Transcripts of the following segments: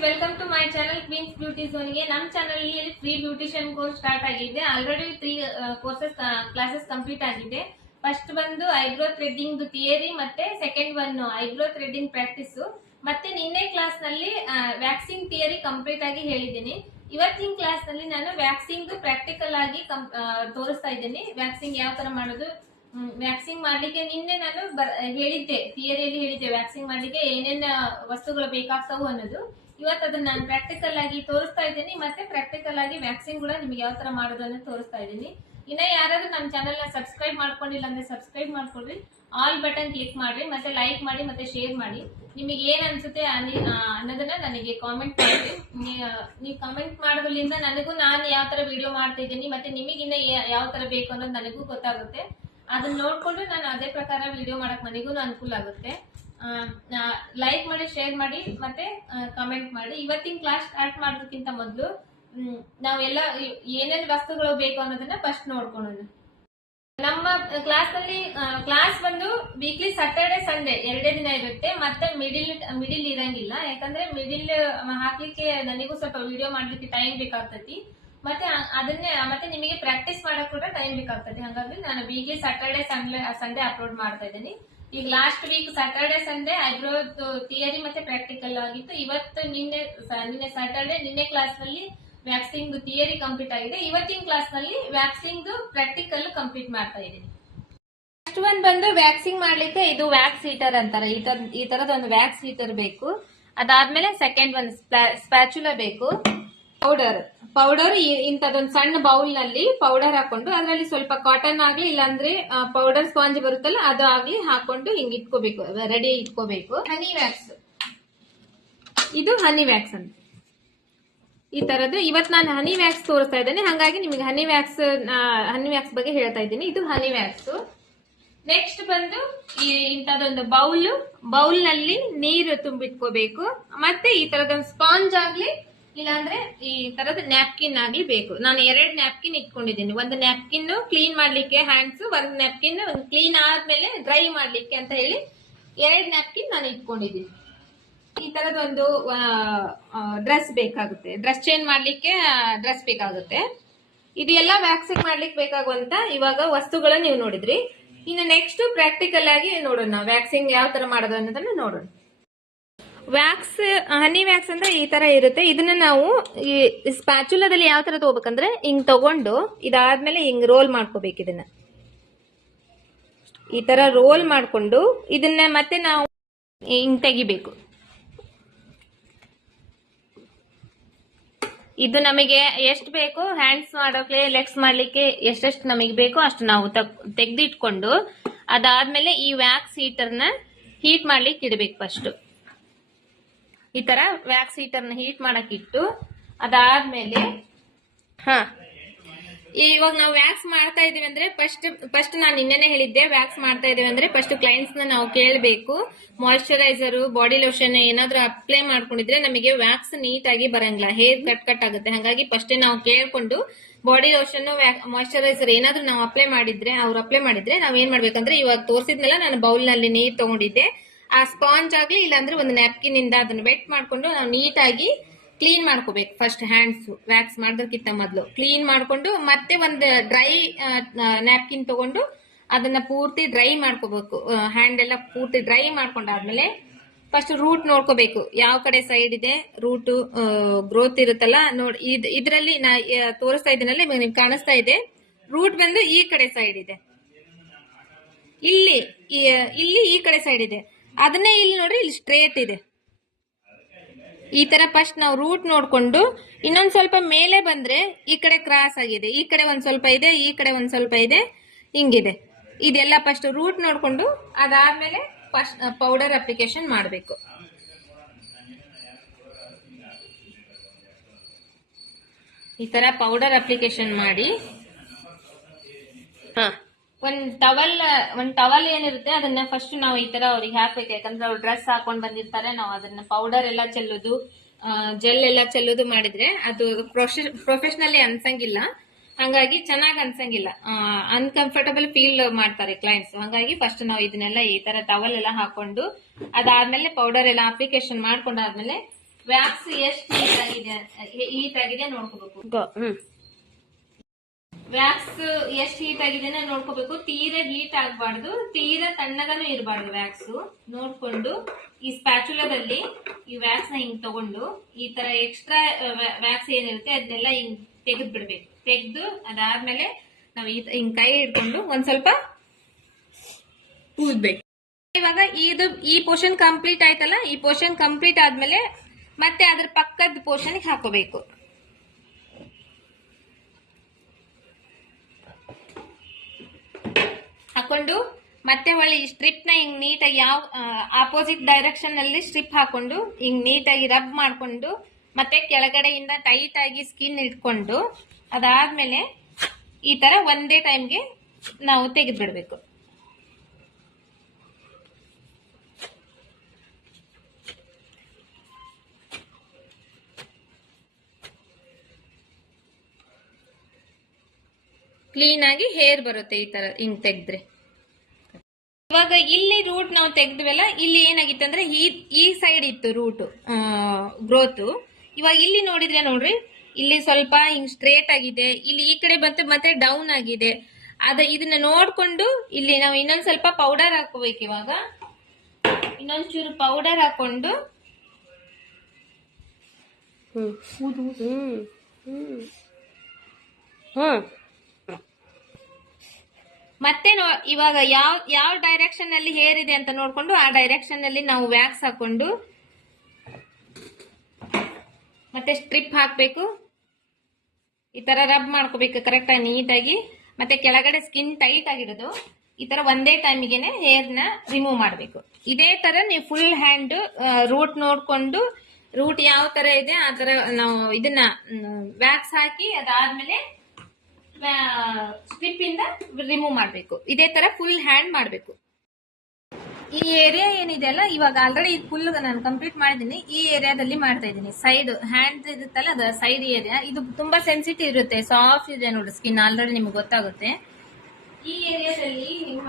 Welcome to my channel queens beauty ಗೆ ನಮ್ಮ channel free beautician course start ಆಗಿದೆ. Already three courses classes complete ಆಗಿದೆ. First ಬಂದು eyebrow threading theory ಮತ್ತೆ second one eyebrow threading practice ಮತ್ತೆ ನಿನ್ನೆ ಕ್ಲಾಸ್ನಲ್ಲಿ ವ್ಯಾಕ್ಸಿಂಗ್ ಥಿಯರಿ ಕಂಪ್ಲೀಟ್ ಆಗಿ ಹೇಳಿದ್ದೀನಿ. ಇವತ್ತಿನ ಕ್ಲಾಸ್ನಲ್ಲಿ ನಾನು ವ್ಯಾಕ್ಸಿಂಗ್ ಪ್ರಾಕ್ಟಿಕಲ್ ಆಗಿ ಕಂ- ತೋರಿಸ್ತಾ ಇದ್ದೀನಿ. ವ್ಯಾಕ್ಸಿಂಗ್ ಯಾವ ತರ ಮಾಡೋದು? ವ್ಯಾಕ್ಸಿಂಗ್ ಮಾಡ್ಲಿಕ್ಕೆ ನಿನ್ನೆ ನಾನು ಹೇಳಿದ್ದೆ. ಥಿಯರಿಯಲ್ಲಿ ಹೇಳಿದ್ದೆ ವ್ಯಾಕ್ಸಿಂಗ್ ಮಾಡ್ಲಿಕ್ಕೆ ಏನೇನ್ ವಸ್ತುಗಳು ಬೇಕಾಗ್ತಾವು ಅನ್ನೋದು. ಇವತ್ತು ಅದನ್ನ ನಾನು ಪ್ರಾಕ್ಟಿಕಲ್ ಆಗಿ ತೋರಿಸ್ತಾ ಇದ್ದೀನಿ. ಮತ್ತೆ ಪ್ರಾಕ್ಟಿಕಲ್ ಆಗಿ ವ್ಯಾಕ್ಸಿನ್ ಕೂಡ ನಿಮ್ಗೆ ಯಾವ ತರ ಮಾಡೋದನ್ನ ತೋರಿಸ್ತಾ ಇದ್ದೀನಿ. ಇನ್ನ ಯಾರಾದ್ರೂ ನಮ್ಮ ಚಾನೆಲ್ನ ಸಬ್ಸ್ಕ್ರೈಬ್ ಮಾಡ್ಕೊಂಡಿಲ್ಲ ಅಂದ್ರೆ ಸಬ್ಸ್ಕ್ರೈಬ್ ಮಾಡ್ಕೊಳ್ರಿ ಆಲ್ ಬಟನ್ ಕ್ಲಿಕ್ ಮಾಡ್ರಿ. ಮತ್ತೆ ಲೈಕ್ ಮಾಡಿ, ಮತ್ತೆ ಶೇರ್ ಮಾಡಿ. ನಿಮಗೆ ಏನ್ ಅನ್ಸುತ್ತೆ ಅನ್ನೋದನ್ನ ನನಗೆ ಕಾಮೆಂಟ್ ಮಾಡಿ ನೀವು ಕಾಮೆಂಟ್ ಮಾಡೋದ್ರಿಂದ ನನಗೂ ನಾನು ಯಾವ ತರ ವಿಡಿಯೋ ಮಾಡ್ತಾ ಇದ್ದೀನಿ, ಮತ್ತೆ ಇನ್ನ ಯಾವ ತರ ಬೇಕು ಅನ್ನೋದು ನನಗೂ ಗೊತ್ತಾಗುತ್ತೆ. ಅದನ್ನ ನೋಡ್ಕೊಂಡು ನಾನು ಅದೇ ಪ್ರಕಾರ ವಿಡಿಯೋ ಮಾಡಕ್ ನನಗೂ ಅನುಕೂಲ ಆಗುತ್ತೆ. ಲೈಕ್ ಮಾಡಿ ಶೇರ್ ಮಾಡಿ, ಮತ್ತೆ ಕಮೆಂಟ್ ಮಾಡಿ. ಇವತ್ತಿನ ಕ್ಲಾಸ್ ಸ್ಟಾರ್ಟ್ ಮಾಡೋದಕ್ಕಿಂತ ಮೊದಲು ನಾವೆಲ್ಲ ಏನೇನು ವಸ್ತುಗಳು ಬೇಕು ಅನ್ನೋದನ್ನ ಫಸ್ಟ್ ನೋಡ್ಕೊಳ್ಳೋಣ ನಮ್ಮ ಕ್ಲಾಸ್ನಲ್ಲಿ ಕ್ಲಾಸ್ ಬಂದು ವೀಕ್ಲಿ ಸ್ಯಾಟರ್ಡೆ ಸಂಡೇ ಎರಡೇ ದಿನ ಇರುತ್ತೆ. ಮತ್ತೆ ಮಿಡಿಲ್ ಮಿಡಿಲ್ ಇರಂಗಿಲ್ಲ. ಯಾಕಂದ್ರೆ ಮಿಡಿಲ್ ಹಾಕ್ಲಿಕ್ಕೆ ನನಗೂ ಸ್ವಲ್ಪ ವಿಡಿಯೋ ಮಾಡ್ಲಿಕ್ಕೆ ಟೈಮ್ ಬೇಕಾಗ್ತತಿ. ಮತ್ತೆ ಅದನ್ನೇ ಮತ್ತೆ ನಿಮಗೆ ಪ್ರಾಕ್ಟೀಸ್ ಮಾಡಕ್ ಕೂಡ ಟೈಮ್ ಬೇಕಾಗ್ತದೆ. ಹಾಗಾಗಿ ನಾನು weekly Saturday Sunday Sunday upload ಮಾಡ್ತಾ ಇದ್ದೀನಿ. ಈಗ last week Saturday Sunday eyebrow theory ಮತ್ತೆ ಪ್ರಾಕ್ಟಿಕಲ್ ಆಗಿತ್ತು. ಇವತ್ತು ನಿನ್ನೆ ನಿನ್ನೆ ಸ್ಯಾಟರ್ಡೆ ನಿನ್ನೆ ಕ್ಲಾಸ್ನಲ್ಲಿ ವ್ಯಾಕ್ಸಿಂಗ್ ಥಿಯರಿ ಕಂಪ್ಲೀಟ್ ಆಗಿದೆ. ಇವತ್ತಿನ ಕ್ಲಾಸ್ನಲ್ಲಿ ವ್ಯಾಕ್ಸಿಂಗ್ ಪ್ರಾಕ್ಟಿಕಲ್ ಕಂಪ್ಲೀಟ್ ಮಾಡ್ತಾ ಇದ್ದೀನಿ. ಫಸ್ಟ್ ಒನ್ ಬಂದು ವ್ಯಾಕ್ಸಿಂಗ್ ಮಾಡ್ಲಿಕ್ಕೆ ಇದು ವ್ಯಾಕ್ಸ್ ಹೀಟರ್ ಅಂತಾರೆ. ಈ ತರ, ಈ ತರದ ಒಂದು ವ್ಯಾಕ್ಸ್ ಹೀಟರ್ ಬೇಕು. ಅದಾದ್ಮೇಲೆ ಸೆಕೆಂಡ್ ಒನ್ ಸ್ಪ್ಯಾಚುಲ ಬೇಕು. ಪೌಡರ್ ಪೌಡರ್ ಇಂಥದೊಂದು ಸಣ್ಣ ಬೌಲ್ನಲ್ಲಿ ಪೌಡರ್ ಹಾಕೊಂಡು ಅದರಲ್ಲಿ ಸ್ವಲ್ಪ ಕಾಟನ್ ಆಗ್ಲಿ ಇಲ್ಲಾಂದ್ರೆ ಪೌಡರ್ ಸ್ಪಾಂಜ್ ಬರುತ್ತಲ್ಲ ಅದು ಆಗ್ಲಿ ಹಾಕೊಂಡು ಹಿಂಗ್ ಇಟ್ಕೋಬೇಕು ರೆಡಿ ಇಟ್ಕೋಬೇಕು. ಹನಿ ವ್ಯಾಕ್ಸ್ ಇದು ಹನಿ ವ್ಯಾಕ್ಸ್ ಅಂತ. ಈ ತರದ್ದು ಇವತ್ ನಾನು ಹನಿ ವ್ಯಾಕ್ಸ್ ತೋರಿಸ್ತಾ ಇದ್ದೇನೆ. ಹಾಗಾಗಿ ನಿಮಗೆ ಹನಿ ವ್ಯಾಕ್ಸ್ ಹನಿ ವ್ಯಾಕ್ಸ್ ಬಗ್ಗೆ ಹೇಳ್ತಾ ಇದ್ದೀನಿ. ಇದು ಹನಿ ವ್ಯಾಕ್ಸ್ ನೆಕ್ಸ್ಟ್ ಬಂದು ಈ ಇಂಥದೊಂದು ಬೌಲ್. ಬೌಲ್ನಲ್ಲಿ ನೀರು ತುಂಬಿಟ್ಕೋಬೇಕು. ಮತ್ತೆ ಈ ತರದೊಂದು ಸ್ಪಾಂಜ್ ಆಗ್ಲಿ ಇಲ್ಲಾಂದ್ರೆ ಈ ತರದ ನ್ಯಾಪ್ಕಿನ್ ಆಗ್ಲಿ ಬೇಕು. ನಾನು ಎರಡು ನ್ಯಾಪ್ಕಿನ್ ಇಟ್ಕೊಂಡಿದ್ದೀನಿ. ಒಂದು ನ್ಯಾಪ್ಕಿನ್ ಕ್ಲೀನ್ ಮಾಡ್ಲಿಕ್ಕೆ ಹ್ಯಾಂಡ್ಸ್ ಒಂದು ನ್ಯಾಪ್ಕಿನ್ ಕ್ಲೀನ್ ಆದ್ಮೇಲೆ ಡ್ರೈ ಮಾಡ್ಲಿಕ್ಕೆ ಅಂತ ಹೇಳಿ ಎರಡ್ ನ್ಯಾಪ್ಕಿನ್ ನಾನು ಇಟ್ಕೊಂಡಿದ್ದೀನಿ. ಈ ತರದೊಂದು ಡ್ರೆಸ್ ಬೇಕಾಗುತ್ತೆ. ಡ್ರೆಸ್ ಚೇಂಜ್ ಮಾಡ್ಲಿಕ್ಕೆ ಡ್ರೆಸ್ ಬೇಕಾಗುತ್ತೆ. ಇದೆಲ್ಲ ವ್ಯಾಕ್ಸಿಂಗ್ ಮಾಡ್ಲಿಕ್ಕೆ ಬೇಕಾಗುವಂತ ಇವಾಗ ವಸ್ತುಗಳನ್ನ ನೀವು ನೋಡಿದ್ರಿ. ಇನ್ನು ನೆಕ್ಸ್ಟ್ ಪ್ರಾಕ್ಟಿಕಲ್ ಆಗಿ ನೋಡೋಣ. ವ್ಯಾಕ್ಸಿಂಗ್ ಯಾವ ತರ ಮಾಡೋದು ಅನ್ನೋದನ್ನ ನೋಡೋಣ. ವ್ಯಾಕ್ಸ್ ಹನಿ ವ್ಯಾಕ್ಸ್ ಅಂದ್ರೆ ಈ ತರ ಇರುತ್ತೆ. ಇದನ್ನ ನಾವು ಈ ಸ್ಪ್ಯಾಚುಲಾದಲ್ಲಿ ಯಾವ ತರ ತಗೋಬೇಕಂದ್ರೆ ಹಿಂಗ್ ತಗೊಂಡು ಇದಾದ್ಮೇಲೆ ಹಿಂಗ್ ರೋಲ್ ಮಾಡ್ಕೋಬೇಕು ಇದನ್ನ. ಈ ತರ ರೋಲ್ ಮಾಡ್ಕೊಂಡು ಇದನ್ನ ಮತ್ತೆ ನಾವು ಹಿಂಗ್ ತೆಗಿಬೇಕು. ಇದು ನಮಗೆ ಎಷ್ಟು ಬೇಕು ಹ್ಯಾಂಡ್ಸ್ ಮಾಡೋಕೆ ಲೆಗ್ಸ್ ಮಾಡ್ಲಿಕ್ಕೆ ಎಷ್ಟೆಷ್ಟು ನಮಗೆ ಬೇಕೋ ಅಷ್ಟು ನಾವು ತೆಗೆದಿಟ್ಕೊಂಡು ಅದಾದ್ಮೇಲೆ ಈ ವ್ಯಾಕ್ಸ್ ಹೀಟರ್ನ ಹೀಟ್ ಮಾಡ್ಲಿಕ್ಕೆ ಇಡಬೇಕು ಫಸ್ಟ್ ಈ ತರ ವ್ಯಾಕ್ಸ್ ಹೀಟರ್ನ ಹೀಟ್ ಮಾಡಕ್ ಇಟ್ಟು ಅದಾದ್ಮೇಲೆ ಹಾ. ಇವಾಗ ನಾವು ವ್ಯಾಕ್ಸ್ ಮಾಡ್ತಾ ಇದೀವಿ ಅಂದ್ರೆ ಫಸ್ಟ್ ಫಸ್ಟ್ ನಾನು ನಿನ್ನೆನೆ ಹೇಳಿದ್ದೆ ವ್ಯಾಕ್ಸ್ ಮಾಡ್ತಾ ಇದೀವಿ ಅಂದ್ರೆ ಫಸ್ಟ್ ಕ್ಲೈಂಟ್ಸ್ನ ನಾವು ಕೇಳಬೇಕು. ಮಾಯಿಶ್ಚರೈಸರ್ ಬಾಡಿ ಲೋಷನ್ ಏನಾದ್ರೂ ಅಪ್ಲೈ ಮಾಡ್ಕೊಂಡಿದ್ರೆ ನಮಗೆ ವ್ಯಾಕ್ಸ್ ನೀಟ್ ಆಗಿ ಬರಂಗಿಲ್ಲ. ಹೇರ್ ಕಟ್ ಕಟ್ ಆಗುತ್ತೆ. ಹಾಗಾಗಿ ಫಸ್ಟ್ ನಾವು ಕೇಳ್ಕೊಂಡು ಬಾಡಿ ಲೋಷನ್ ಮಾಯಿಶ್ಚರೈಸರ್ ಏನಾದ್ರೂ ನಾವು ಅಪ್ಲೈ ಮಾಡಿದ್ರೆ, ಅವ್ರು ಅಪ್ಲೈ ಮಾಡಿದ್ರೆ ನಾವ್ ಏನ್ ಮಾಡ್ಬೇಕಂದ್ರೆ ಇವಾಗ ತೋರಿಸಿದ್ನಲ್ಲ, ನಾನು ಬೌಲ್ನಲ್ಲಿ ನೀರ್ ತಗೊಂಡಿದ್ದೆ. ಆ ಸ್ಪಾಂಜ್ ಆಗ್ಲಿ, ಇಲ್ಲಾಂದ್ರೆ ಒಂದು ನ್ಯಾಪ್ಕಿನ್ ಇಂದ ಅದನ್ನ ವೆಟ್ ಮಾಡ್ಕೊಂಡು ನಾವು ನೀಟಾಗಿ ಕ್ಲೀನ್ ಮಾಡ್ಕೋಬೇಕು. ಫಸ್ಟ್ ಹ್ಯಾಂಡ್ಸ್ ವ್ಯಾಕ್ಸ್ ಮಾಡೋದಕ್ಕಿಂತ ಮೊದಲು. ಕ್ಲೀನ್ ಮಾಡ್ಕೊಂಡು ಮತ್ತೆ ಒಂದು ಡ್ರೈ ನ್ಯಾಪ್ಕಿನ್ ತಗೊಂಡು ಅದನ್ನ ಪೂರ್ತಿ ಡ್ರೈ ಮಾಡ್ಕೋಬೇಕು. ಹ್ಯಾಂಡ್ ಎಲ್ಲ ಪೂರ್ತಿ ಡ್ರೈ ಮಾಡ್ಕೊಂಡಾದ್ಮೇಲೆ ಫಸ್ಟ್ ರೂಟ್ ನೋಡ್ಕೋಬೇಕು. ಯಾವ ಕಡೆ ಸೈಡ್ ಇದೆ? ರೂಟ್ ಗ್ರೋತ್ ಇರುತ್ತಲ್ಲ, ನೋಡ್ ಇದ್ರಲ್ಲಿ ನಾ ತೋರಿಸ್ತಾ ಇದ್ದೀನಲ್ಲ, ನಿಮ್ಗೆ ಕಾಣಿಸ್ತಾ ಇದೆ. ರೂಟ್ ಬಂದು ಈ ಕಡೆ ಸೈಡ್ ಇದೆ. ಇಲ್ಲಿ ಇಲ್ಲಿ ಈ ಕಡೆ ಸೈಡ್ ಇದೆ. ಅದನ್ನೇ ಇಲ್ಲಿ ನೋಡ್ರಿ, ಇಲ್ಲಿ ಸ್ಟ್ರೇಟ್ ಇದೆ. ಈ ತರ ಫಸ್ಟ್ ನಾವು ರೂಟ್ ನೋಡ್ಕೊಂಡು, ಇನ್ನೊಂದ್ ಸ್ವಲ್ಪ ಮೇಲೆ ಬಂದ್ರೆ ಈ ಕಡೆ ಕ್ರಾಸ್ ಆಗಿದೆ, ಈ ಕಡೆ ಒಂದ್ ಸ್ವಲ್ಪ ಇದೆ, ಈ ಕಡೆ ಒಂದ್ ಸ್ವಲ್ಪ ಇದೆ, ಹಿಂಗಿದೆ. ಇದೆಲ್ಲ ಫಸ್ಟ್ ರೂಟ್ ನೋಡ್ಕೊಂಡು, ಅದಾದ್ಮೇಲೆ ಫಸ್ಟ್ ಪೌಡರ್ ಅಪ್ಲಿಕೇಶನ್ ಮಾಡಬೇಕು. ಈ ತರ ಪೌಡರ್ ಅಪ್ಲಿಕೇಶನ್ ಮಾಡಿ. ಹಾ. ಒಂದ್ ಟವಲ್ ಒಂದ್ ಟವಲ್ ಏನಿರುತ್ತೆ ಅದನ್ನ ಫಸ್ಟ್ ನಾವು ಈ ತರ ಅವ್ರಿಗೆ ಹಾಕ್ಬೇಕು. ಯಾಕಂದ್ರೆ ಅವ್ರು ಡ್ರೆಸ್ ಹಾಕೊಂಡ್ ಬಂದಿರ್ತಾರೆ, ನಾವು ಅದನ್ನ ಪೌಡರ್ ಎಲ್ಲ ಚೆಲ್ಲೋದು ಜೆಲ್ ಎಲ್ಲ ಚೆಲ್ಲೋದು ಮಾಡಿದ್ರೆ ಅದು ಪ್ರೊಫೆಷನಲಿ ಅನ್ಸಂಗಿಲ್ಲ. ಹಂಗಾಗಿ ಚೆನ್ನಾಗ್ ಅನ್ಸಂಗಿಲ್ಲ. ಅನ್ಕಂಫರ್ಟಬಲ್ ಫೀಲ್ ಮಾಡ್ತಾರೆ ಕ್ಲೈಂಟ್ಸ್ ಹಂಗಾಗಿ ಫಸ್ಟ್ ನಾವು ಇದನ್ನೆಲ್ಲ ಈ ತರ ಟವಲ್ ಎಲ್ಲ ಹಾಕೊಂಡು, ಅದಾದ್ಮೇಲೆ ಪೌಡರ್ ಎಲ್ಲ ಅಪ್ಲಿಕೇಶನ್ ಮಾಡ್ಕೊಂಡಾದ್ಮೇಲೆ ವ್ಯಾಕ್ಸ್ ಎಷ್ಟು ಹೀಟ್ ಆಗಿದೆ ಹೀಟ್ ಆಗಿದೆ ನೋಡ್ಕೋಬೇಕು. ವ್ಯಾಕ್ಸ್ ಎಷ್ಟು ಹೀಟ್ ಆಗಿದೆ ನೋಡ್ಕೋಬೇಕು. ತೀರಾ ಹೀಟ್ ಆಗ್ಬಾರ್ದು. ತೀರಾ ತಣ್ಣಗನು ಇರಬಾರ್ದು ವ್ಯಾಕ್ಸ್ ನೋಡ್ಕೊಂಡು ಈ ಸ್ಪ್ಯಾಚುಲದಲ್ಲಿ ಈ ವ್ಯಾಕ್ಸ್ನ ಹಿಂಗ್ ತಗೊಂಡು ಈ ತರ ಎಕ್ಸ್ಟ್ರಾ ವ್ಯಾಕ್ಸ್ ಏನಿರುತ್ತೆ ಅದನ್ನೆಲ್ಲ ಹಿಂಗ್ ತೆಗೆದ್ ಬಿಡ್ಬೇಕು ತೆಗ್ದು ಅದಾದ್ಮೇಲೆ ನಾವು ಹಿಂಗ್ ಕೈ ಹಿಡ್ಕೊಂಡು ಒಂದ್ ಸ್ವಲ್ಪ ಊದ್ಬೇಕು. ಇವಾಗ ಇದು ಈ ಪೋರ್ಷನ್ ಕಂಪ್ಲೀಟ್ ಆಯ್ತಲ್ಲ? ಈ ಪೋರ್ಷನ್ ಕಂಪ್ಲೀಟ್ ಆದ್ಮೇಲೆ ಮತ್ತೆ ಅದ್ರ ಪಕ್ಕದ ಪೋರ್ಷನ್ ಹಾಕೋಬೇಕು. ಹಾಕೊಂಡು ಮತ್ತೆ ಹೊಳ್ಳಿ ಸ್ಟ್ರಿಪ್ನ ಹಿಂಗ್ ನೀಟಾಗಿ ಯಾವ ಆಪೋಸಿಟ್ ಡೈರೆಕ್ಷನ್ ಅಲ್ಲಿ ಸ್ಟ್ರಿಪ್ ಹಾಕೊಂಡು ಹಿಂಗ್ ನೀಟಾಗಿ ರಬ್ ಮಾಡ್ಕೊಂಡು ಮತ್ತೆ ಕೆಳಗಡೆಯಿಂದ ಟೈಟ್ ಆಗಿ ಸ್ಕಿನ್ ಇಟ್ಕೊಂಡು ಅದಾದ್ಮೇಲೆ ಈ ತರ ಒಂದೇ ಟೈಮ್ಗೆ ನಾವು ತೆಗೆದು ಬಿಡ್ಬೇಕು ಕ್ಲೀನ್ ಆಗಿ ಹೇರ್ ಬರುತ್ತೆ ಈ ತರ ಹಿಂಗ್ ತೆಗೆದ್ರೆ. ಇವಾಗ ಇಲ್ಲಿ ರೂಟ್ ನಾವು ತೆಗ್ದ್ವಲ್ಲ, ಇಲ್ಲಿ ಏನಾಗಿತ್ತು ಅಂದ್ರೆ ಈ ಸೈಡ್ ಇತ್ತು ರೂಟ್ ಗ್ರೋತ್ ಇವಾಗ ಇಲ್ಲಿ ನೋಡಿದ್ರೆ ನೋಡ್ರಿ, ಇಲ್ಲಿ ಸ್ವಲ್ಪ ಹಿಂಗ್ ಸ್ಟ್ರೇಟ್ ಆಗಿದೆ, ಇಲ್ಲಿ ಈ ಕಡೆ ಬಂತು ಮತ್ತೆ ಡೌನ್ ಆಗಿದೆ. ಅದ ಇದನ್ನ ನೋಡ್ಕೊಂಡು ಇಲ್ಲಿ ನಾವು ಇನ್ನೊಂದ್ ಸ್ವಲ್ಪ ಪೌಡರ್ ಹಾಕೋಬೇಕು ಇವಾಗ. ಇನ್ನೊಂದ್ಚೂರು ಪೌಡರ್ ಹಾಕೊಂಡು ಹ್ಮ್. ಹ್ಮ್. ಹ್ಮ್. ಮತ್ತೆ ನೋ- ಇವಾಗ ಯಾವ ಯಾವ ಡೈರೆಕ್ಷನ್ ಅಲ್ಲಿ ಹೇರ್ ಇದೆ ಅಂತ ನೋಡ್ಕೊಂಡು ಆ ಡೈರೆಕ್ಷನ್ ಅಲ್ಲಿ ನಾವು ವ್ಯಾಕ್ಸ್ ಹಾಕೊಂಡು ಮತ್ತೆ ಸ್ಟ್ರಿಪ್ ಹಾಕ್ಬೇಕು. ಈ ತರ ರಬ್ ಮಾಡ್ಕೋಬೇಕು ಕರೆಕ್ಟ್ ಆಗಿ ನೀಟಾಗಿ. ಮತ್ತೆ ಕೆಳಗಡೆ ಸ್ಕಿನ್ ಟೈಟ್ ಆಗಿರೋದು. ಈ ತರ ಒಂದೇ ಟೈಮಿಗೆನೆ ಹೇರ್ನ ರಿಮೂವ್ ಮಾಡಬೇಕು. ಇದೇ ತರ ನೀವು ಫುಲ್ ಹ್ಯಾಂಡ್ ರೂಟ್ ನೋಡ್ಕೊಂಡು ರೂಟ್ ಯಾವ ತರ ಇದೆ, ಆ ತರ ನಾವು ಇದನ್ನ ವ್ಯಾಕ್ಸ್ ಹಾಕಿ ಅದಾದ್ಮೇಲೆ ಸ್ಟ್ರಿಪ್ ಇಂದ ರಿಮೂವ್ ಮಾಡಬೇಕು. ಇದೇ ತರ ಫುಲ್ ಹ್ಯಾಂಡ್ ಮಾಡಬೇಕು. ಈ ಏರಿಯಾ ಏನಿದೆ ಅಲ್ಲ, ಇವಾಗ ಆಲ್ರೆಡಿ ಫುಲ್ ನಾನು ಕಂಪ್ಲೀಟ್ ಮಾಡಿದ್ದೀನಿ ಈ ಏರಿಯಾದಲ್ಲಿ ಮಾಡ್ತಾ ಇದ್ದೀನಿ. ಸೈಡ್ ಹ್ಯಾಂಡ್ ಇರುತ್ತಲ್ಲ, ಅದು ಸೈಡ್ ಏರಿಯಾ ಇದು ತುಂಬಾ ಸೆನ್ಸಿಟಿವ್ ಇರುತ್ತೆ ಸಾಫ್ಟ್ ಇದೆ ನೋಡಿ ಸ್ಕಿನ್ ಆಲ್ರೆಡಿ ನಿಮ್ಗೆ ಗೊತ್ತಾಗುತ್ತೆ. ಈ ಏರಿಯಾದಲ್ಲಿ ನೀವು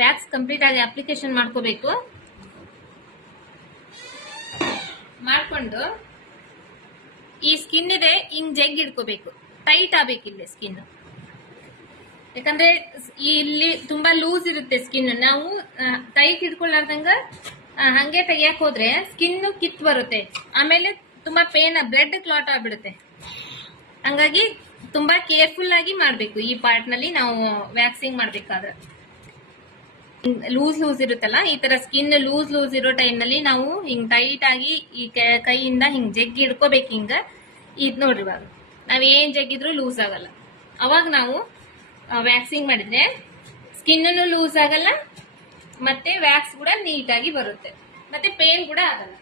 ವ್ಯಾಕ್ಸ್ ಕಂಪ್ಲೀಟ್ ಆಗಿ ಅಪ್ಲಿಕೇಶನ್ ಮಾಡ್ಕೋಬೇಕು. ಮಾಡ್ಕೊಂಡು ಈ ಸ್ಕಿನ್ ಇದೆ ಹಿಂಗ್ ಜಗ್ ಇಡ್ಕೋಬೇಕು ಟೈಟ್ ಆಗ್ಬೇಕಿಲ್ಲ ಸ್ಕಿನ್ ಯಾಕಂದ್ರೆ ಇಲ್ಲಿ ತುಂಬಾ ಲೂಸ್ ಇರುತ್ತೆ ಸ್ಕಿನ್ ನಾವು ಟೈಟ್ ಇಟ್ಕೊಳ್ಳಾರ್ದಂಗ ಹಂಗೆ ತೆಗಿಯಕ್ ಹೋದ್ರೆ ಸ್ಕಿನ್ ಕಿತ್ ಬರುತ್ತೆ. ಆಮೇಲೆ ತುಂಬಾ ಪೇನ್ ಬ್ಲಡ್ ಕ್ಲಾಟ್ ಆಗ್ಬಿಡುತ್ತೆ. ಹಂಗಾಗಿ ತುಂಬಾ ಕೇರ್ಫುಲ್ ಆಗಿ ಮಾಡ್ಬೇಕು. ಈ ಪಾರ್ಟ್ನಲ್ಲಿ ನಾವು ವ್ಯಾಕ್ಸಿಂಗ್ ಮಾಡ್ಬೇಕಾದ್ರೆ. ಲೂಸ್ ಲೂಸ್ ಇರುತ್ತಲ್ಲ, ಈ ತರ ಸ್ಕಿನ್ ಲೂಸ್ ಲೂಸ್ ಇರೋ ಟೈಮ್ನಲ್ಲಿ ನಾವು ಹಿಂಗ್ ಟೈಟ್ ಆಗಿ ಈ ಕೈಯಿಂದ ಹಿಂಗ್ ಜಗ್ಗಿ ಇಡ್ಕೋಬೇಕು ಹಿಂಗ. ಇದ್ ನೋಡ್ರಿ ಇವಾಗ. ನಾವ್ ಏನ್ ಜಗ್ಗಿದ್ರು ಲೂಸ್ ಆಗಲ್ಲ. ಅವಾಗ ನಾವು ವ್ಯಾಕ್ಸಿಂಗ್ ಮಾಡಿದ್ರೆ ಸ್ಕಿನ್ ಲೂಸ್ ಆಗಲ್ಲ, ಮತ್ತೆ ವ್ಯಾಕ್ಸ್ ಕೂಡ ನೀಟಾಗಿ ಬರುತ್ತೆ. ಮತ್ತೆ ಪೇನ್ ಕೂಡ ಆಗಲ್ಲ.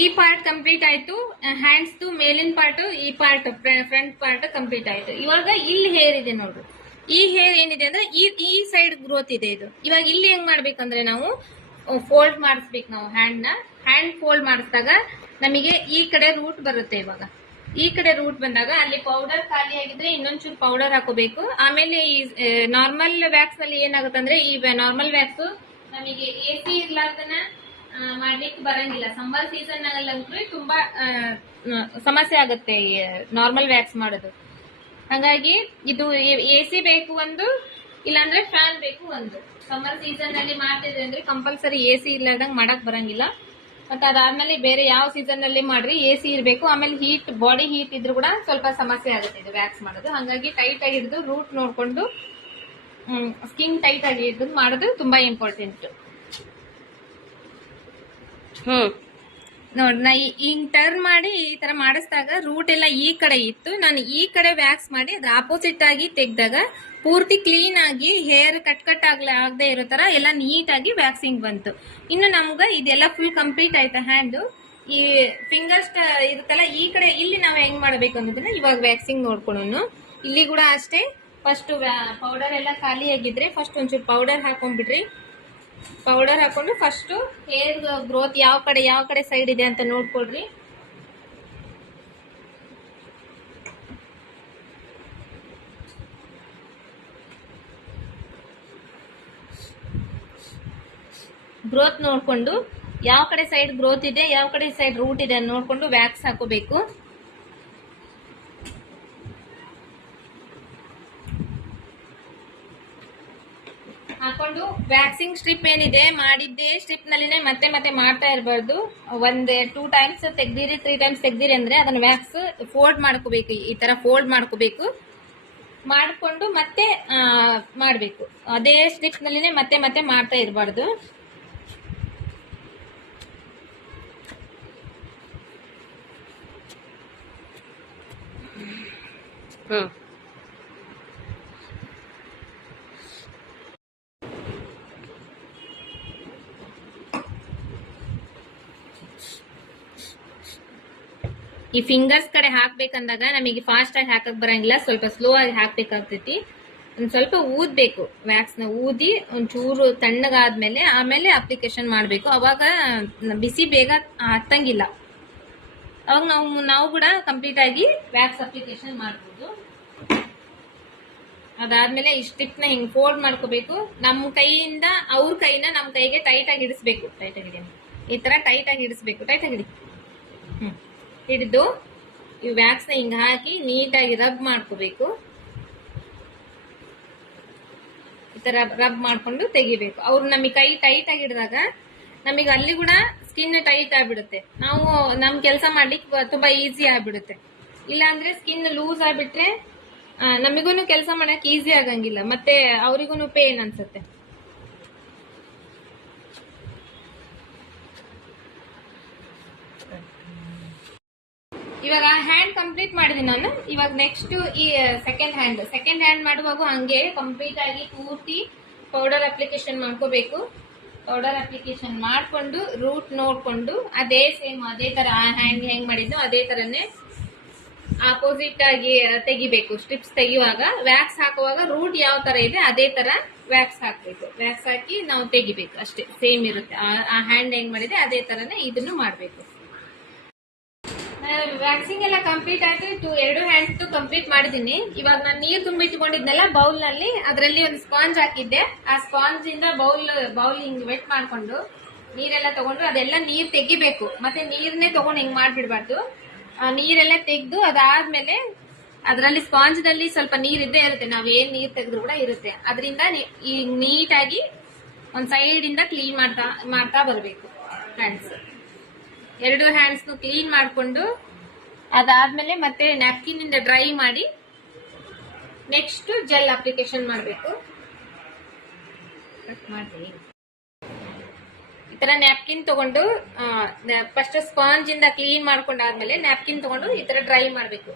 ಈ ಪಾರ್ಟ್ ಕಂಪ್ಲೀಟ್ ಆಯ್ತು. ಹ್ಯಾಂಡ್ಸ್ ಮೇಲಿನ ಪಾರ್ಟ್ ಈ ಪಾರ್ಟ್ ಫ್ರಂಟ್ ಪಾರ್ಟ್ ಕಂಪ್ಲೀಟ್ ಆಯ್ತು. ಇವಾಗ ಇಲ್ಲಿ ಹೇರ್ ಇದೆ ನೋಡ್ರಿ. ಈ ಹೇರ್ ಏನಿದೆ ಅಂದ್ರೆ ಈ ಈ ಸೈಡ್ ಗ್ರೋತ್ ಇದೆ ಇದು. ಇವಾಗ ಇಲ್ಲಿ ಹೆಂಗ್ ಮಾಡ್ಬೇಕಂದ್ರೆ ನಾವು ಫೋಲ್ಡ್ ಮಾಡಿಸ್ಬೇಕು ನಾವು ಹ್ಯಾಂಡ್ನ. ಹ್ಯಾಂಡ್ ಫೋಲ್ಡ್ ಮಾಡಿಸಿದಾಗ ನಮಗೆ ಈ ಕಡೆ ರೂಟ್ ಬರುತ್ತೆ ಇವಾಗ. ಈ ಕಡೆ ರೂಟ್ ಬಂದಾಗ ಅಲ್ಲಿ ಪೌಡರ್ ಖಾಲಿ ಆಗಿದ್ರೆ ಇನ್ನೊಂಚೂರು ಪೌಡರ್ ಹಾಕೋಬೇಕು. ಆಮೇಲೆ ಈ ನಾರ್ಮಲ್ ವ್ಯಾಕ್ಸ್ ಅಲ್ಲಿ ಏನಾಗುತ್ತೆ ಅಂದ್ರೆ ಈ ನಾರ್ಮಲ್ ವ್ಯಾಕ್ಸ್ ನಮಗೆ ಎ ಸಿ ಇರ್ಲಾರ್ದನ ಮಾಡ್ಲಿಕ್ಕೆ ಬರಂಗಿಲ್ಲ. ಸಮ್ಮರ್ ಸೀಸನ್ ತುಂಬಾ ಸಮಸ್ಯೆ ಆಗುತ್ತೆ ನಾರ್ಮಲ್ ವ್ಯಾಕ್ಸ್ ಮಾಡೋದು. ಹಾಗಾಗಿ ಇದು ಎ ಸಿ ಬೇಕು ಒಂದು, ಇಲ್ಲಾಂದ್ರೆ ಫ್ಯಾನ್ ಬೇಕು ಒಂದು. ಸಮ್ಮರ್ ಸೀಸನ್ ಅಲ್ಲಿ ಮಾಡ್ತಿದ್ರೆ ಅಂದ್ರೆ ಕಂಪಲ್ಸರಿ ಎ ಸಿ ಇಲ್ಲದಂಗ್ ಮಾಡಕ್ ಬರಂಗಿಲ್ಲ. ಮತ್ತೆ ಅದಾದ್ಮೇಲೆ ಬೇರೆ ಯಾವ ಸೀಸನ್ ಅಲ್ಲಿ ಮಾಡ್ರಿ, ಎ ಸಿ ಇರಬೇಕು. ಆಮೇಲೆ ಹೀಟ್ ಬಾಡಿ ಹೀಟ್ ಇದ್ರು ಕೂಡ ಸ್ವಲ್ಪ ಸಮಸ್ಯೆ ಆಗುತ್ತೆ ಇದು ವ್ಯಾಕ್ಸ್ ಮಾಡೋದು. ಹಾಗಾಗಿ ಟೈಟ್ ಆಗಿ ಹಿಡಿದು ರೂಟ್ ನೋಡ್ಕೊಂಡು ಸ್ಕಿನ್ ಟೈಟ್ ಆಗಿ ಹಿಡಿದು ಮಾಡೋದು ತುಂಬಾ ಇಂಪಾರ್ಟೆಂಟ್ ಹ್ಮ್. ನೋಡ್, ನಾ ಹಿಂಗ್ ಟರ್ನ್ ಮಾಡಿ ಈ ತರ ಮಾಡಿಸಿದಾಗ ರೂಟ್ ಎಲ್ಲ ಈ ಕಡೆ ಇತ್ತು. ನಾನು ಈ ಕಡೆ ವ್ಯಾಕ್ಸ್ ಮಾಡಿ ಅದ್ರ ಆಪೋಸಿಟ್ ಆಗಿ ತೆಗ್ದಾಗ ಪೂರ್ತಿ ಕ್ಲೀನ್ ಆಗಿ ಹೇರ್ ಕಟ್ ಕಟ್ ಆಗ್ಲ ಆಗದೆ ಇರೋ ತರ ಎಲ್ಲ ನೀಟ್ ಆಗಿ ವ್ಯಾಕ್ಸಿಂಗ್ ಬಂತು. ಇನ್ನು ನಮ್ಗ ಇದೆಲ್ಲ ಫುಲ್ ಕಂಪ್ಲೀಟ್ ಆಯ್ತಾ ಹ್ಯಾಂಡ್ ಈ ಫಿಂಗರ್ಸ್ ಇರುತ್ತಲ್ಲ, ಈ ಕಡೆ ಇಲ್ಲಿ ನಾವು ಹೆಂಗ್ ಮಾಡ್ಬೇಕು ಅನ್ನೋದನ್ನ ಇವಾಗ ವ್ಯಾಕ್ಸಿಂಗ್ ನೋಡ್ಕೊಳ್ಳೋನು ಇಲ್ಲಿ ಕೂಡ ಅಷ್ಟೇ. ಫಸ್ಟ್ ಪೌಡರ್ ಎಲ್ಲ ಖಾಲಿ ಆಗಿದ್ರೆ ಫಸ್ಟ್ ಒಂಚೂರು ಪೌಡರ್ ಹಾಕೊಂಡ್ಬಿಡ್ರಿ. ಪೌಡರ್ ಹಾಕೊಂಡು ಫಸ್ಟ್ ಹೇರ್ ಗ್ರೋತ್ ಯಾವ ಕಡೆ ಯಾವ ಕಡೆ ಸೈಡ್ ಇದೆ ಅಂತ ನೋಡ್ಕೊಡ್ರಿ ಗ್ರೋತ್ ನೋಡ್ಕೊಂಡು ಯಾವ ಕಡೆ ಸೈಡ್ ಗ್ರೋತ್ ಇದೆ, ಯಾವ ಕಡೆ ಸೈಡ್ ರೂಟ್ ಇದೆ ನೋಡ್ಕೊಂಡು ವ್ಯಾಕ್ಸ್ ಹಾಕೋಬೇಕು. ಹಾಕೊಂಡು ವ್ಯಾಕ್ಸಿಂಗ್ ಸ್ಟ್ರಿಪ್ ಏನಿದೆ, ಮಾಡಿದ್ದೆ ಸ್ಟ್ರಿಪ್ ನಲ್ಲಿನೇ ಮತ್ತೆ ಮತ್ತೆ ಮಾಡ್ತಾ ಇರಬಾರ್ದು. ಒಂದ್ ಟೂ ಟೈಮ್ಸ್ ತೆಗ್ದಿರಿ ತ್ರೀ ಟೈಮ್ಸ್ ತೆಗ್ದಿರಿ ಅಂದ್ರೆ ಅದನ್ನ ವ್ಯಾಕ್ಸ್ ಫೋಲ್ಡ್ ಮಾಡ್ಕೋಬೇಕು, ಈ ತರ ಫೋಲ್ಡ್ ಮಾಡ್ಕೋಬೇಕು. ಮಾಡಿಕೊಂಡು ಮತ್ತೆ ಮಾಡಬೇಕು. ಅದೇ ಸ್ಟ್ರಿಪ್ ನಲ್ಲಿನೇ ಮತ್ತೆ ಮತ್ತೆ ಮಾಡ್ತಾ ಇರಬಾರ್ದು. ಹ್ಮ್. ಈ ಫಿಂಗರ್ಸ್ ಕಡೆ ಹಾಕ್ಬೇಕಂದಾಗ ನಮಗೆ ಫಾಸ್ಟ್ ಆಗಿ ಹಾಕಕ್ ಬರಂಗಿಲ್ಲ, ಸ್ವಲ್ಪ ಸ್ಲೋ ಆಗಿ ಹಾಕ್ಬೇಕಾಗ್ತೈತಿ. ಒಂದ್ ಸ್ವಲ್ಪ ಊದ್ಬೇಕು ವ್ಯಾಕ್ಸ್ನ ಊದಿ ಒಂಚೂರು ತಣ್ಣಗಾದ್ಮೇಲೆ ಆಮೇಲೆ ಅಪ್ಲಿಕೇಶನ್ ಮಾಡ್ಬೇಕು. ಅವಾಗ ಬಿಸಿ ಬೇಗ ಹತ್ತಂಗಿಲ್ಲ. ಅವಾಗ ನಾವು ನಾವು ಕೂಡ ಕಂಪ್ಲೀಟ್ ಆಗಿ ವ್ಯಾಕ್ಸ್ ಅಪ್ಲಿಕೇಶನ್ ಮಾಡ್ಬೋದು. ಅದಾದ್ಮೇಲೆ ಈ ಸ್ಟಿಪ್ನ ಹಿಂಗ್ ಫೋಲ್ಡ್ ಮಾಡ್ಕೋಬೇಕು. ನಮ್ ಕೈಯಿಂದ ಅವ್ರ ಕೈನ ನಮ್ ಕೈಗೆ ಟೈಟ್ ಆಗಿ ಇಡಿಸ್ಬೇಕು. ಟೈಟ್ ಆಗಿ. ಈ ತರ ಟೈಟ್ ಆಗಿ ಇಡಿಸ್ಬೇಕು. ಟೈಟ್ ಆಗಿ ಹ್ಮ್. ಹಿಡಿದು ಈ ವ್ಯಾಕ್ಸ್ನ ಹಿಂಗೆ ಹಾಕಿ ನೀಟಾಗಿ ರಬ್ ಮಾಡ್ಕೋಬೇಕು. ಈ ಥರ ರಬ್ ಮಾಡ್ಕೊಂಡು ತೆಗಿಬೇಕು. ಅವ್ರು ನಮಗೆ ಕೈ ಟೈಟ್ ಆಗಿ ಹಿಡಿದಾಗ ನಮಗೆ ಅಲ್ಲಿ ಕೂಡ ಸ್ಕಿನ್ ಟೈಟ್ ಆಗಿಬಿಡುತ್ತೆ. ನಾವು ನಮ್ಮ ಕೆಲಸ ಮಾಡ್ಲಿಕ್ಕೆ ತುಂಬ ಈಸಿ ಆಗಿಬಿಡುತ್ತೆ. ಇಲ್ಲಾಂದ್ರೆ ಸ್ಕಿನ್ ಲೂಸ್ ಆಗಿಬಿಟ್ರೆ ನಮಗೂ ಕೆಲಸ ಮಾಡಕ್ಕೆ ಈಸಿ ಆಗಂಗಿಲ್ಲ. ಮತ್ತೆ ಅವರಿಗೂ ಪೇನ್ ಅನ್ಸುತ್ತೆ. ಇವಾಗ ಹ್ಯಾಂಡ್ ಕಂಪ್ಲೀಟ್ ಮಾಡಿದೀನಿ ನಾನು. ಇವಾಗ ನೆಕ್ಸ್ಟ್ ಈ ಸೆಕೆಂಡ್ ಹ್ಯಾಂಡ್ ಸೆಕೆಂಡ್ ಹ್ಯಾಂಡ್ ಮಾಡುವಾಗ ಹಂಗೆ ಕಂಪ್ಲೀಟ್ ಆಗಿ ಪೂರ್ತಿ ಪೌಡರ್ ಅಪ್ಲಿಕೇಶನ್ ಮಾಡ್ಕೋಬೇಕು. ಪೌಡರ್ ಅಪ್ಲಿಕೇಶನ್ ಮಾಡಿಕೊಂಡು ರೂಟ್ ನೋಡಿಕೊಂಡು ಅದೇ ಸೇಮ್ ಅದೇ ತರ ಆ ಹ್ಯಾಂಡ್ ಹೆಂಗ್ ಮಾಡಿದ್ನೋ ಅದೇ ತರನೇ ಆಪೋಸಿಟ್ ಆಗಿ ತೆಗಿಬೇಕು. ಸ್ಟ್ರಿಪ್ಸ್ ತೆಗಿಯುವಾಗ ವ್ಯಾಕ್ಸ್ ಹಾಕುವಾಗ ರೂಟ್ ಯಾವ ತರ ಇದೆ ಅದೇ ತರ ವ್ಯಾಕ್ಸ್ ಹಾಕಬೇಕು. ವ್ಯಾಕ್ಸ್ ಹಾಕಿ ನಾವು ತೆಗಿಬೇಕು. ಅಷ್ಟೇ ಸೇಮ್ ಇರುತ್ತೆ. ಆ- ಹ್ಯಾಂಡ್ ಹೆಂಗ್ ಮಾಡಿದೆ ಅದೇ ತರನೇ ಇದನ್ನು ಮಾಡ್ಬೇಕು. ವ್ಯಾಕ್ಸಿಂಗ್ ಎಲ್ಲ ಕಂಪ್ಲೀಟ್ ಆಯ್ತು ಟು ಎರಡು ಹ್ಯಾಂಡ್ಸ್ ಕಂಪ್ಲೀಟ್ ಮಾಡಿದೀನಿ ಇವಾಗ ನಾನು ನೀರು ತುಂಬಿಟ್ಕೊಂಡಿದ್ನಲ್ಲ ಬೌಲ್ನಲ್ಲಿ ಅದರಲ್ಲಿ ಒಂದು ಸ್ಪಾಂಜ್ ಹಾಕಿದ್ದೆ. ಆ ಸ್ಪಾಂಜ್ ಇಂದ ಬೌಲ್ ಬೌಲ್ ಹಿಂಗ್ ವೆಟ್ ಮಾಡ್ಕೊಂಡು ನೀರೆಲ್ಲ ತಗೊಂಡು ಅದೆಲ್ಲ ನೀರ್ ತೆಗಿಬೇಕು. ಮತ್ತೆ ನೀರ್ನೇ ತಗೊಂಡು ಹಿಂಗ್ ಮಾಡ್ಬಿಡ್ಬಾರ್ದು. ನೀರೆಲ್ಲ ತೆಗ್ದು ಅದಾದ್ಮೇಲೆ ಅದರಲ್ಲಿ ಸ್ಪಾಂಜ್ನಲ್ಲಿ ಸ್ವಲ್ಪ ನೀರಿದ್ದೇ ಇರುತ್ತೆ. ನಾವ್ ಏನ್ ನೀರ್ ತೆಗೆದ್ರು ಕೂಡ ಇರುತ್ತೆ. ಅದರಿಂದ ಈ ನೀಟಾಗಿ ಒಂದ್ ಸೈಡ್ ಇಂದ ಕ್ಲೀನ್ ಮಾಡ್ತಾ ಮಾಡ್ತಾ ಬರಬೇಕು ಹ್ಯಾಂಡ್ಸ್ ಎರಡು ಹ್ಯಾಂಡ್ಸ್ ಕ್ಲೀನ್ ಮಾಡಿಕೊಂಡು ಅದಾದ್ಮೇಲೆ ಮತ್ತೆ ನ್ಯಾಪ್ಕಿನ್ ಇಂದ ಡ್ರೈ ಮಾಡಿ ನೆಕ್ಸ್ಟ್ ಜೆಲ್ ಅಪ್ಲಿಕೇಶನ್ ಮಾಡಬೇಕು. ಈ ತರ ನ್ಯಾಪ್ಕಿನ್ ತಗೊಂಡು ಫಸ್ಟ್ ಸ್ಪಾಂಜ್ ಇಂದ ಕ್ಲೀನ್ ಮಾಡ್ಕೊಂಡಾದ್ಮೇಲೆ ನ್ಯಾಪ್ಕಿನ್ ತಗೊಂಡು ಈ ತರ ಡ್ರೈ ಮಾಡಬೇಕು.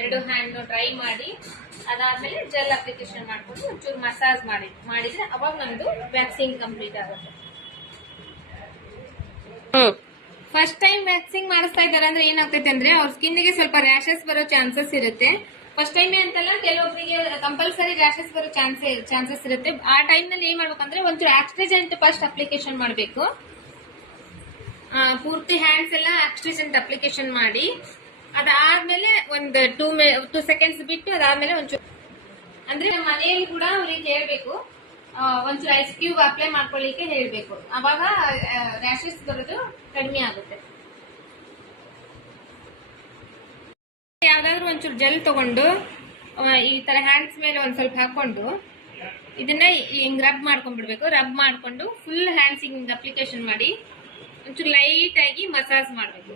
ಎರಡು ಹ್ಯಾಂಡ್ ಡ್ರೈ ಮಾಡಿ, ಅದಾದ್ಮೇಲೆ ಜೆಲ್ ಅಪ್ಲಿಕೇಶನ್ ಮಾಡ್ಕೊಂಡು ಒಂಚೂರು ಮಸಾಜ್ ಮಾಡಿ, ಮಾಡಿದ್ರೆ ಅವಾಗ ನಮ್ದು ವ್ಯಾಕ್ಸಿನ್ ಕಂಪ್ಲೀಟ್ ಆಗುತ್ತೆ. ಫಸ್ಟ್ ಟೈಮ್ ವ್ಯಾಕ್ಸಿಂಗ್ ಮಾಡಿಸ್ತಾ ಇದ್ದಾರೆ ಅಂದ್ರೆ ಏನಾಗ್ತೈತೆ ಅಂದ್ರೆ ಅವ್ರ ಸ್ಕಿನ್ಗೆ ಸ್ವಲ್ಪ ರ್ಯಾಶಸ್ ಬರೋ ಚಾನ್ಸಸ್ ಇರುತ್ತೆ. ಫಸ್ಟ್ ಟೈಮ್ ಅಂತಲ್ಲ ಕೆಲವೊಬ್ಬರಿಗೆ ಕಂಪಲ್ಸರಿ ರ್ಯಾಶಸ್ ಬರೋ ಚಾನ್ಸ್ ಚಾನ್ಸಸ್ ಇರುತ್ತೆ. ಆ ಟೈಮ್ನಲ್ಲಿ ಏನ್ ಮಾಡ್ಬೇಕಂದ್ರೆ ಒಂಚೂರು ಆಕ್ಸ್ಟ್ರಿಜೆಂಟ್ ಫಸ್ಟ್ ಅಪ್ಲಿಕೇಶನ್ ಮಾಡಬೇಕು. ಪೂರ್ತಿ ಹ್ಯಾಂಡ್ಸ್ ಎಲ್ಲ ಆಕ್ಸ್ಟ್ರಿಜೆಂಟ್ ಅಪ್ಲಿಕೇಶನ್ ಮಾಡಿ, ಅದಾದ್ಮೇಲೆ ಒಂದು ಟೂ ಟೂ ಸೆಕೆಂಡ್ಸ್ ಬಿಟ್ಟು ಅದಾದ್ಮೇಲೆ ಒಂಚೂರು ಅಂದ್ರೆ ಮನೆಯಲ್ಲಿ ಕೂಡ ಅವ್ರಿಗೆ ಹೇಳ್ಬೇಕು. ಒಂಚೂರು ಐಸ್ ಕ್ಯೂಬ್ ಅಪ್ಲೈ ಮಾಡ್ಕೊಳ್ಳಿಕ್ಕೆ ಹೇಳಬೇಕು. ಅವಾಗ ರ್ಯಾಶಸ್ ಬರೋದು ಕಡಿಮೆ ಆಗುತ್ತೆ. ಯಾವ್ದಾದ್ರು ಒಂಚೂರು ಜೆಲ್ ತಗೊಂಡು ಈ ತರ ಹ್ಯಾಂಡ್ಸ್ ಮೇಲೆ ಒಂದ್ ಸ್ವಲ್ಪ ಹಾಕೊಂಡು ಇದನ್ನ ಹಿಂಗ್ ರಬ್ ಮಾಡ್ಕೊಂಡ್ಬಿಡ್ಬೇಕು. ರಬ್ ಮಾಡ್ಕೊಂಡು ಫುಲ್ ಹ್ಯಾಂಡ್ಸ್ ಹಿಂಗ್ ಅಪ್ಲಿಕೇಶನ್ ಮಾಡಿ, ಒಂಚೂರು ಲೈಟ್ ಆಗಿ ಮಸಾಜ್ ಮಾಡ್ಬೇಕು.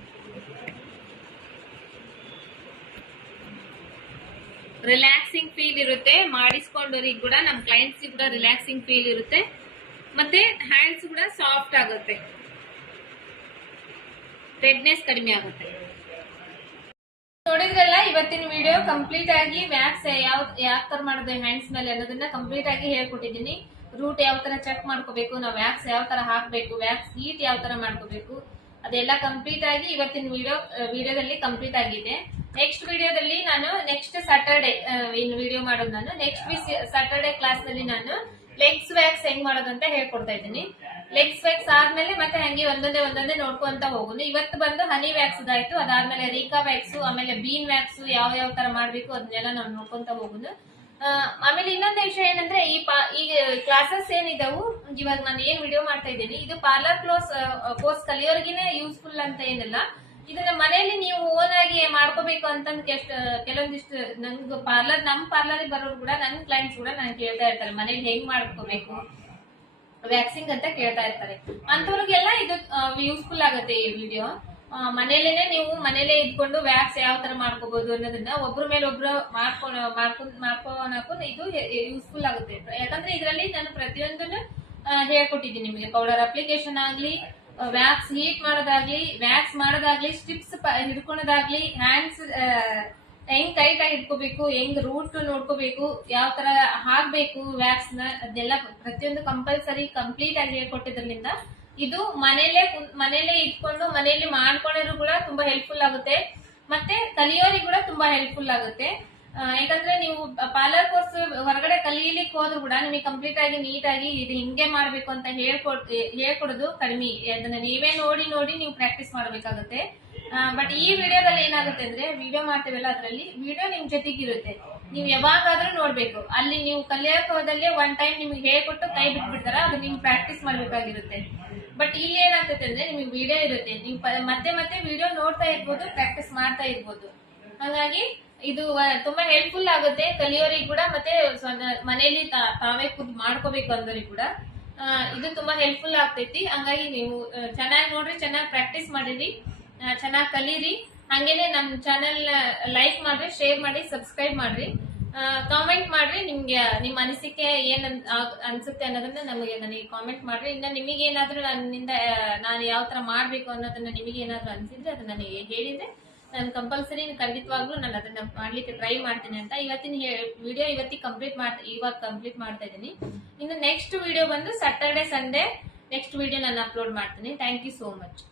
ರಿಲ್ಯಾಕ್ಸಿಂಗ್ ಫೀಲ್ ಇರುತ್ತೆ. ಮಾಡಿಸ್ಕೊಂಡವ್ರಿಗೆ ಕೂಡ ನಮ್ಮ ಕ್ಲೈಂಟ್ಸ್ ಕೂಡ ರಿಲ್ಯಾಕ್ಸಿಂಗ್ ಫೀಲ್ ಇರುತ್ತೆ. ಮತ್ತೆ ಹ್ಯಾಂಡ್ಸ್ ಕೂಡ ಸಾಫ್ಟ್ ಆಗುತ್ತೆ. ರೆಡ್ನೆಸ್ ಕಡಿಮೆ ಆಗುತ್ತೆ. ನೋಡಿದ್ರಲ್ಲ, ಇವತ್ತಿನ ವಿಡಿಯೋ ಕಂಪ್ಲೀಟ್ ಆಗಿ ವ್ಯಾಕ್ಸ್ ಯಾವ ಯಾವ ತರ ಮಾಡೋದು ಹ್ಯಾಂಡ್ಸ್ ಮೇಲೆ ಅನ್ನೋದನ್ನ ಕಂಪ್ಲೀಟ್ ಆಗಿ ಹೇಳ್ಕೊಟ್ಟಿದ್ದೀನಿ. ರೂಟ್ ಯಾವ ತರ ಚೆಕ್ ಮಾಡ್ಕೋಬೇಕು, ನಾವು ವ್ಯಾಕ್ಸ್ ಯಾವ ತರ ಹಾಕಬೇಕು ವ್ಯಾಕ್ಸ್ ಹೀಟ್ ಯಾವ ತರ ಮಾಡ್ಕೋಬೇಕು. ಅದೆಲ್ಲ ಕಂಪ್ಲೀಟ್ ಆಗಿ ಇವತ್ತಿನ ವಿಡಿಯೋ ವಿಡಿಯೋದಲ್ಲಿ ಕಂಪ್ಲೀಟ್ ಆಗಿದೆ. ನೆಕ್ಸ್ಟ್ ವಿಡಿಯೋದಲ್ಲಿ ನಾನು ನೆಕ್ಸ್ಟ್ ಸ್ಯಾಟರ್ಡೆ ಇನ್ ವಿಡಿಯೋ ಮಾಡೋದು ನಾನು. ನೆಕ್ಸ್ಟ್ ವೀಕ್ ಸ್ಯಾಟರ್ಡೆ ಕ್ಲಾಸ್ನಲ್ಲಿ ನಾನು ಲೆಗ್ಸ್ ವ್ಯಾಕ್ಸ್ ಹೆಂಗ್ ಮಾಡೋದಂತ ಹೇಳ್ಕೊಡ್ತಾ ಇದ್ದೀನಿ. ಲೆಗ್ಸ್ ವ್ಯಾಕ್ಸ್ ಆದ್ಮೇಲೆ ಮತ್ತೆ ಹಂಗೆ ಒಂದೊಂದೇ ಒಂದೊಂದೇ ನೋಡ್ಕೊಂತ ಹೋಗುನು. ಇವತ್ತು ಬಂದು ಹನಿ ವ್ಯಾಕ್ಸ್ ಆಯ್ತು ಅದಾದ್ಮೇಲೆ ರೀಕಾ ವ್ಯಾಕ್ಸ್ ಆಮೇಲೆ ಬೀನ್ ವ್ಯಾಕ್ಸ್ ಯಾವ ಯಾವ ತರ ಮಾಡ್ಬೇಕು ಅದನ್ನೆಲ್ಲ ನಾವು ನೋಡ್ಕೊಂತ ಹೋಗುನು. ಆ, ಆಮೇಲೆ ಇನ್ನೊಂದು ವಿಷಯ ಏನಂದ್ರೆ ಈ ಪಾ, ಈ ಕ್ಲಾಸಸ್ ಏನಿದಾವು, ಇವಾಗ ನಾನು ಏನ್ ವಿಡಿಯೋ ಮಾಡ್ತಾ ಇದ್ದೀನಿ, ಇದು ಪಾರ್ಲರ್ ಕ್ಲೋಸ್ ಕೋರ್ಸ್ ಕಲಿಯೋರ್ಗಿನೇ ಯೂಸ್ಫುಲ್ ಅಂತ ಏನಿಲ್ಲ. ಇದನ್ನ ಮನೆಯಲ್ಲಿ ನೀವು ಓನ್ ಆಗಿ ಮಾಡ್ಕೋಬೇಕು ಅಂತ ಕೆಲವೊಂದಿಷ್ಟು ನಂಗೆ ಪಾರ್ಲರ್ ನಮ್ ಪಾರ್ಲರ್ ಬರೋರು ಕೂಡ, ನನ್ ಕ್ಲೈಂಟ್ಸ್ ಕೂಡ ನಾನು ಕೇಳ್ತಾ ಇರ್ತಾರೆ, ಮನೇಲಿ ಹೆಂಗ್ ಮಾಡ್ಕೋಬೇಕು ವ್ಯಾಕ್ಸಿಂಗ್ ಅಂತ ಕೇಳ್ತಾ ಇರ್ತಾರೆ. ಅಂತವ್ರಿಗೆಲ್ಲ ಇದು ಯೂಸ್ಫುಲ್ ಆಗುತ್ತೆ ಈ ವಿಡಿಯೋ ಮನೇಲೇನೆ ನೀವು ಮನೇಲೇ ಇದ್ಕೊಂಡು ವ್ಯಾಕ್ಸ್ ಯಾವ ತರ ಮಾಡ್ಕೋಬಹುದು ಅನ್ನೋದನ್ನ ಒಬ್ರ ಮೇಲೆ ಒಬ್ರು ಮಾಡ್ಕೊಂಡು ಮಾಡ್ಕೊಂಡ್ ಮಾಡ್ಕೊಳಕು ಇದು ಯೂಸ್ಫುಲ್ ಆಗುತ್ತೆ. ಯಾಕಂದ್ರೆ ಇದರಲ್ಲಿ ನಾನು ಪ್ರತಿಯೊಂದನ್ನು ಹೇಳ್ಕೊಟ್ಟಿದ್ದೀನಿ ನಿಮಗೆ. ಪೌಡರ್ ಅಪ್ಲಿಕೇಶನ್ ಆಗ್ಲಿ ವ್ಯಾಕ್ಸ್ ಹೀಟ್ ಮಾಡೋದಾಗ್ಲಿ ವ್ಯಾಕ್ಸ್ ಮಾಡೋದಾಗ್ಲಿ ಸ್ಟಿಪ್ಸ್ ಹಿಡ್ಕೊಳೋದಾಗ್ಲಿ ಹ್ಯಾಂಡ್ಸ್ ಹೆಂಗ್ ಟೈಟ್ ಆಗಿ ಇಟ್ಕೋಬೇಕು, ಹೆಂಗ್ ರೂಟ್ ನೋಡ್ಕೋಬೇಕು, ಯಾವ ತರ ಹಾಕ್ಬೇಕು ವ್ಯಾಕ್ಸ್ನ, ಅದೆಲ್ಲ ಪ್ರತಿಯೊಂದು ಕಂಪಲ್ಸರಿ ಕಂಪ್ಲೀಟ್ ಆಗಿ ಹೇಳ್ಕೊಟ್ಟಿದ್ರಿಂದ ಇದು ಮನೇಲೆ ಮನೇಲೇ ಇಟ್ಕೊಂಡು ಮನೇಲಿ ಮಾಡ್ಕೊಳ್ಳೋರು ಕೂಡ ತುಂಬಾ ಹೆಲ್ಪ್ಫುಲ್ ಆಗುತ್ತೆ. ಮತ್ತೆ ಕಲಿಯೋರಿಗೆ ಕೂಡ ತುಂಬಾ ಹೆಲ್ಪ್ಫುಲ್ ಆಗುತ್ತೆ. ಯಾಕಂದ್ರೆ ನೀವು ಪಾರ್ಲರ್ ಕೋರ್ಸ್ ಹೊರಗಡೆ ಕಲೀಲಿಕ್ಕೆ ಹೋದ್ರು ಕೂಡ ನಿಮಗೆ ಕಂಪ್ಲೀಟ್ ಆಗಿ ನೀಟಾಗಿ ಇದು ಹಿಂಗೆ ಮಾಡ್ಬೇಕು ಅಂತ ಹೇಳ್ಕೊಡ್, ಹೇಳ್ಕೊಡೋದು ಕಡಿಮೆ. ಅದನ್ನ ನೀವೇ ನೋಡಿ ನೋಡಿ ನೀವು ಪ್ರಾಕ್ಟೀಸ್ ಮಾಡ್ಬೇಕಾಗುತ್ತೆ. ಬಟ್ ಈ ವಿಡಿಯೋದಲ್ಲಿ ಏನಾಗುತ್ತೆ ಅಂದ್ರೆ ವಿಡಿಯೋ ಮಾಡ್ತೀವಲ್ಲ ಅದರಲ್ಲಿ ವಿಡಿಯೋ ನಿಮ್ ಜೊತೆಗಿರುತ್ತೆ ನೀವು ಯಾವಾಗಾದ್ರೂ ನೋಡ್ಬೇಕು. ಅಲ್ಲಿ ನೀವು ಕಲಿಯೋಕೆ ಹೋದಲ್ಲೇ ಒನ್ ಟೈಮ್ ನಿಮ್ಗೆ ಹೇಳ್ಕೊಟ್ಟು ಕೈ ಬಿಟ್ಬಿಡ್ತಾರ, ಅದು ನೀವು ಪ್ರಾಕ್ಟೀಸ್ ಮಾಡ್ಬೇಕಾಗಿರುತ್ತೆ. ಬಟ್ ಇಲ್ಲಿ ಏನಾಗ್ತೈತೆ ಅಂದ್ರೆ ನಿಮಗೆ ವಿಡಿಯೋ ಇರುತ್ತೆ. ನೀವು ಮತ್ತೆ ಮತ್ತೆ ವಿಡಿಯೋ ನೋಡ್ತಾ ಇರ್ಬೋದು ಪ್ರಾಕ್ಟೀಸ್ ಮಾಡ್ತಾ ಇರ್ಬೋದು. ಹಾಗಾಗಿ ಇದು ತುಂಬಾ ಹೆಲ್ಪ್ಫುಲ್ ಆಗುತ್ತೆ ಕಲಿಯೋರಿಗೆ ಕೂಡ, ಮತ್ತೆ ಮನೆಯಲ್ಲಿ ತಾವೇ ಖುದ್ ಮಾಡ್ಕೋಬೇಕು ಅಂದೋರಿಗೆ ಕೂಡ. ಇದು ತುಂಬಾ ಹೆಲ್ಪ್ಫುಲ್ ಆಗ್ತೈತಿ. ಹಂಗಾಗಿ ನೀವು ಚೆನ್ನಾಗಿ ನೋಡ್ರಿ, ಚೆನ್ನಾಗಿ ಪ್ರಾಕ್ಟೀಸ್ ಮಾಡಿರಿ ಚೆನ್ನಾಗಿ ಕಲೀರಿ. ಹಂಗೇನೆ ನಮ್ ಚಾನೆಲ್ ಲೈಕ್ ಮಾಡ್ರಿ ಶೇರ್ ಮಾಡಿ ಸಬ್ಸ್ಕ್ರೈಬ್ ಮಾಡ್ರಿ. ಕಾಮೆಂಟ್ ಮಾಡ್ರಿ, ನಿಮ್ಗೆ, ನಿಮ್ಮ ಅನಿಸಿಕೆ ಏನ್ ಅನ್ಸುತ್ತೆ ಅನ್ನೋದನ್ನ ನಮಗೆ ನನಗೆ ಕಾಮೆಂಟ್ ಮಾಡ್ರಿ. ಇನ್ನ ನಿಮಗೆ ಏನಾದ್ರೂ ನನ್ನಿಂದ ನಾನು ಯಾವ ತರ ಮಾಡ್ಬೇಕು ಅನ್ನೋದನ್ನ ನಿಮಗೆ ಏನಾದ್ರೂ ಅನ್ಸಿದ್ರೆ ಅದನ್ನ ನನಗೆ ಹೇಳಿದ್ರೆ ನಾನು ಕಂಪಲ್ಸರಿ ಖಂಡಿತವಾಗ್ಲೂ ನಾನು ಅದನ್ನ ಮಾಡ್ಲಿಕ್ಕೆ ಟ್ರೈ ಮಾಡ್ತೀನಿ ಅಂತ. ಇವತ್ತಿನ ವಿಡಿಯೋ ಇವತ್ತಿಗೆ ಕಂಪ್ಲೀಟ್ ಮಾಡ್ತಾ ಇವಾಗ ಕಂಪ್ಲೀಟ್ ಮಾಡ್ತಾ ಇದ್ದೀನಿ. ಇನ್ನು ನೆಕ್ಸ್ಟ್ ವಿಡಿಯೋ ಬಂದು ಸ್ಯಾಟರ್ಡೆ ಸಂಡೇ ನೆಕ್ಸ್ಟ್ ವಿಡಿಯೋ ನಾನು ಅಪ್ಲೋಡ್ ಮಾಡ್ತೀನಿ. Thank you so much